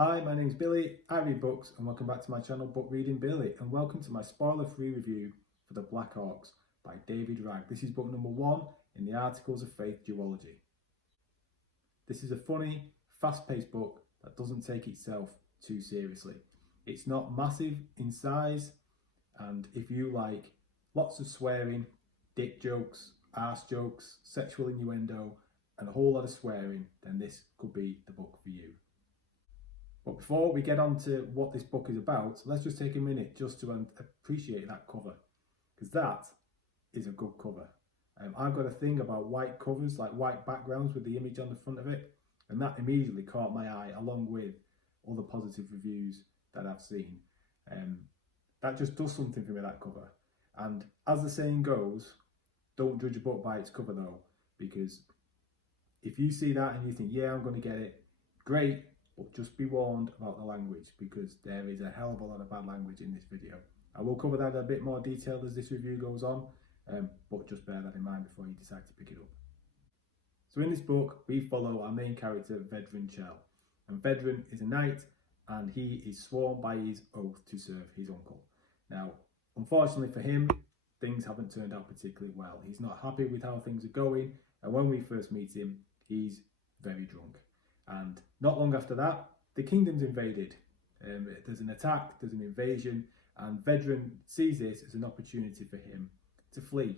Hi, my name's Billy, I read books, and welcome back to my channel Book Reading Billy, and welcome to my spoiler-free review for The Blackhawks by David Wragg. This is book number 1 in the Articles of Faith duology. This is a funny, fast-paced book that doesn't take itself too seriously. It's not massive in size, and if you like lots of swearing, dick jokes, arse jokes, sexual innuendo, and a whole lot of swearing, then this could be the book for you. But before we get on to what this book is about, let's just take a minute just to appreciate that cover, because that is a good cover. I've got a thing about white covers, like white backgrounds with the image on the front of it, and that immediately caught my eye along with all the positive reviews that I've seen. That just does something for me, that cover. And as the saying goes, don't judge a book by its cover though, because if you see that and you think, yeah, I'm going to get it, great, but just be warned about the language, because there is a hell of a lot of bad language in this video. I will cover that in a bit more detail as this review goes on, but just bear that in mind before you decide to pick it up. So in this book, we follow our main character, Vedran Chell. And Vedran is a knight, and he is sworn by his oath to serve his uncle. Now, unfortunately for him, things haven't turned out particularly well. He's not happy with how things are going, and when we first meet him, he's very drunk. And not long after that, the kingdom's invaded. There's an attack, there's an invasion, and Vedran sees this as an opportunity for him to flee,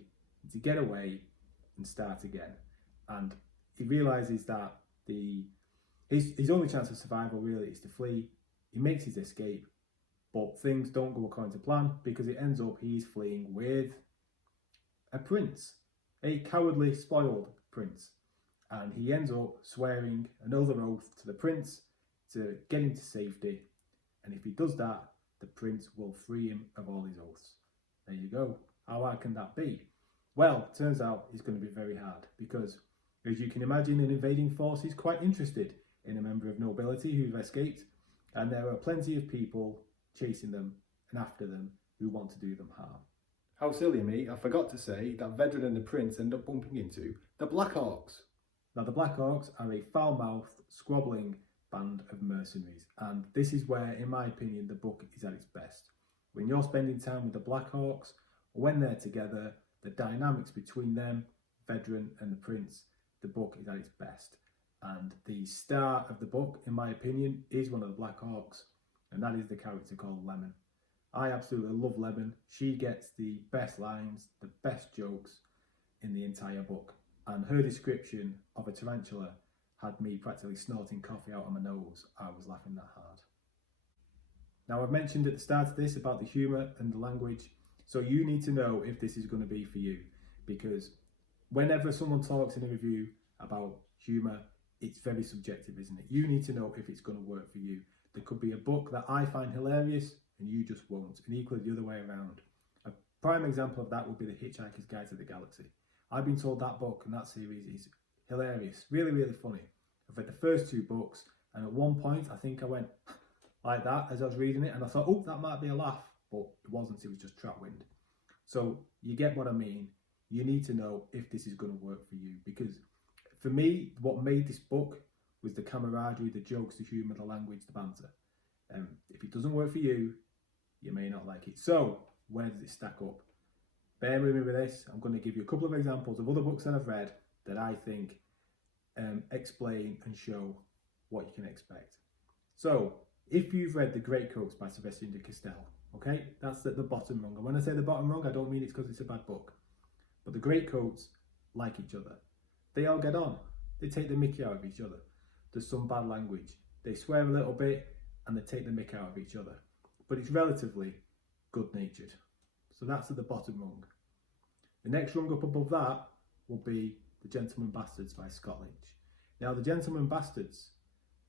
to get away and start again. And he realises that his only chance of survival really is to flee. He makes his escape, but things don't go according to plan, because it ends up he's fleeing with a prince, a cowardly, spoiled prince. And he ends up swearing another oath to the prince to get him to safety. And if he does that, the prince will free him of all his oaths. There you go. How hard can that be? Well, turns out it's going to be very hard, because as you can imagine, an invading force is quite interested in a member of nobility who've escaped, and there are plenty of people chasing them and after them who want to do them harm. How silly of me, I forgot to say that Vedran and the prince end up bumping into the Blackhawks. Now, the Blackhawks are a foul-mouthed, squabbling band of mercenaries, and this is where, in my opinion, the book is at its best. When you're spending time with the Blackhawks, or when they're together, the dynamics between them, Vedran and the prince, the book is at its best. And the star of the book, in my opinion, is one of the Blackhawks, and that is the character called Lemon. I absolutely love Lemon. She gets the best lines, the best jokes in the entire book. And her description of a tarantula had me practically snorting coffee out of my nose. I was laughing that hard. Now, I've mentioned at the start of this about the humour and the language, so you need to know if this is going to be for you, because whenever someone talks in a review about humour, it's very subjective, isn't it? You need to know if it's going to work for you. There could be a book that I find hilarious and you just won't, and equally the other way around. A prime example of that would be The Hitchhiker's Guide to the Galaxy. I've been told that book and that series is hilarious, really, really funny. I've read the first 2 books, and at one point I think I went like that as I was reading it, and I thought, oh, that might be a laugh, but it wasn't, it was just trap wind. So you get what I mean. You need to know if this is going to work for you, because for me, what made this book was the camaraderie, the jokes, the humour, the language, the banter. If it doesn't work for you, you may not like it. So where does it stack up? Bear with me with this. I'm going to give you a couple of examples of other books that I've read that I think explain and show what you can expect. So, if you've read The Greatcoats by Sebastian de Castell, okay, that's at the bottom rung. And when I say the bottom rung, I don't mean it's because it's a bad book. But the Greatcoats like each other. They all get on. They take the mickey out of each other. There's some bad language. They swear a little bit and they take the mick out of each other. But it's relatively good-natured. So that's at the bottom rung. The next rung up above that will be The Gentleman Bastards by Scott Lynch. Now, The Gentleman Bastards,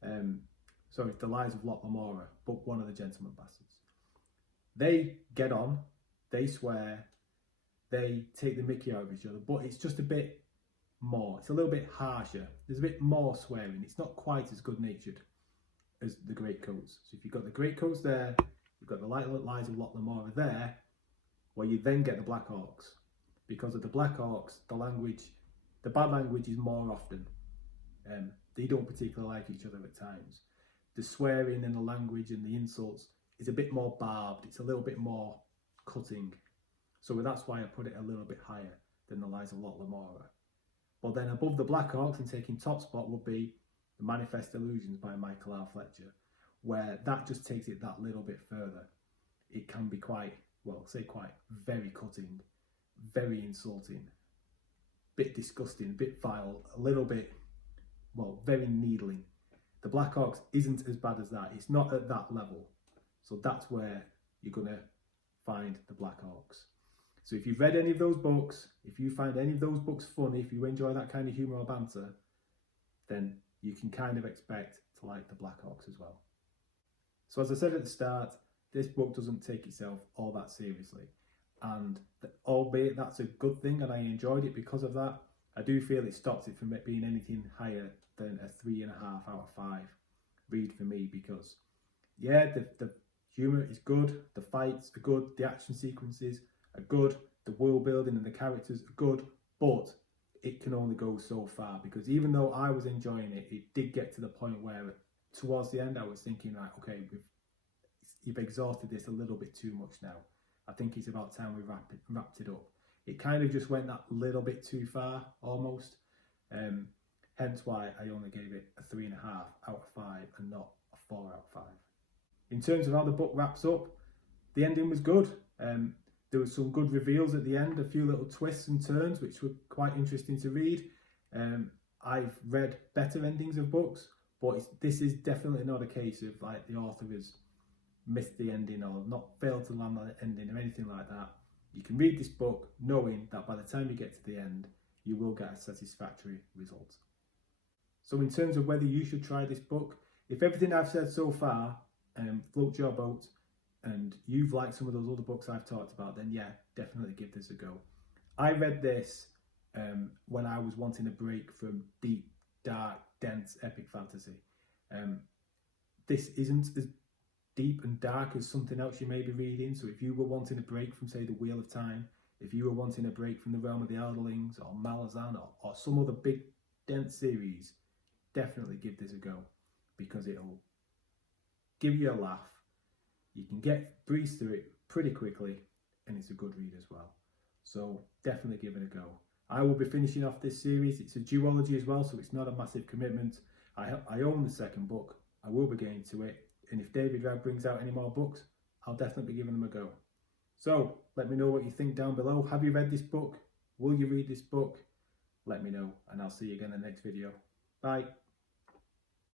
The Lies of Lot Lamora, book 1 of The Gentleman Bastards. They get on, they swear, they take the mickey out of each other, but it's just a bit more. It's a little bit harsher. There's a bit more swearing. It's not quite as good-natured as The Greatcoats. So if you've got The Greatcoats there, you've got The Lies of Lot Lamora there, where you then get the Blackhawks. Because of the Blackhawks, the bad language is more often. They don't particularly like each other at times. the swearing and the language and the insults is a bit more barbed. It's a little bit more cutting. So that's why I put it a little bit higher than the Lies of Lot Lamora. But then above the Blackhawks and taking top spot would be The Manifest Illusions by Michael R. Fletcher, where that just takes it that little bit further. It can be quite, well, say quite, very cutting, very insulting, bit disgusting, bit vile, a little bit, well, very needling. The Blackhawks isn't as bad as that. It's not at that level. So that's where you're going to find the Blackhawks. So if you've read any of those books, if you find any of those books funny, if you enjoy that kind of humour or banter, then you can kind of expect to like the Blackhawks as well. So as I said at the start, this book doesn't take itself all that seriously. And albeit that's a good thing and I enjoyed it because of that, I do feel it stops it from it being anything higher than a 3.5 out of 5 read for me, because yeah, the humour is good, the fights are good, the action sequences are good, the world building and the characters are good, but it can only go so far, because even though I was enjoying it, it did get to the point where towards the end I was thinking, like, okay, you've exhausted this a little bit too much now. I think it's about time we wrapped it up. It kind of just went that little bit too far, almost. Hence why I only gave it a 3.5 out of 5 and not a 4 out of 5. In terms of how the book wraps up, the ending was good. There was some good reveals at the end, a few little twists and turns, which were quite interesting to read. I've read better endings of books, but this is definitely not a case of like the author has missed the ending or not failed to land on the ending or anything like that. You can read this book knowing that by the time you get to the end, you will get a satisfactory result. So in terms of whether you should try this book, if everything I've said so far floats your boat and you've liked some of those other books I've talked about, then yeah, definitely give this a go. I read this when I was wanting a break from deep, dark, dense, epic fantasy. This isn't as deep and dark as something else you may be reading, so if you were wanting a break from, say, The Wheel of Time, if you were wanting a break from The Realm of the Elderlings or Malazan or some other big, dense series, definitely give this a go, because it'll give you a laugh. You can breeze through it pretty quickly, and it's a good read as well. So definitely give it a go. I will be finishing off this series. It's a duology as well, so it's not a massive commitment. I own the second book. I will be getting to it, and if David Wragg brings out any more books, I'll definitely be giving them a go. So let me know what you think down below. Have you read this book? Will you read this book? Let me know, and I'll see you again in the next video. Bye.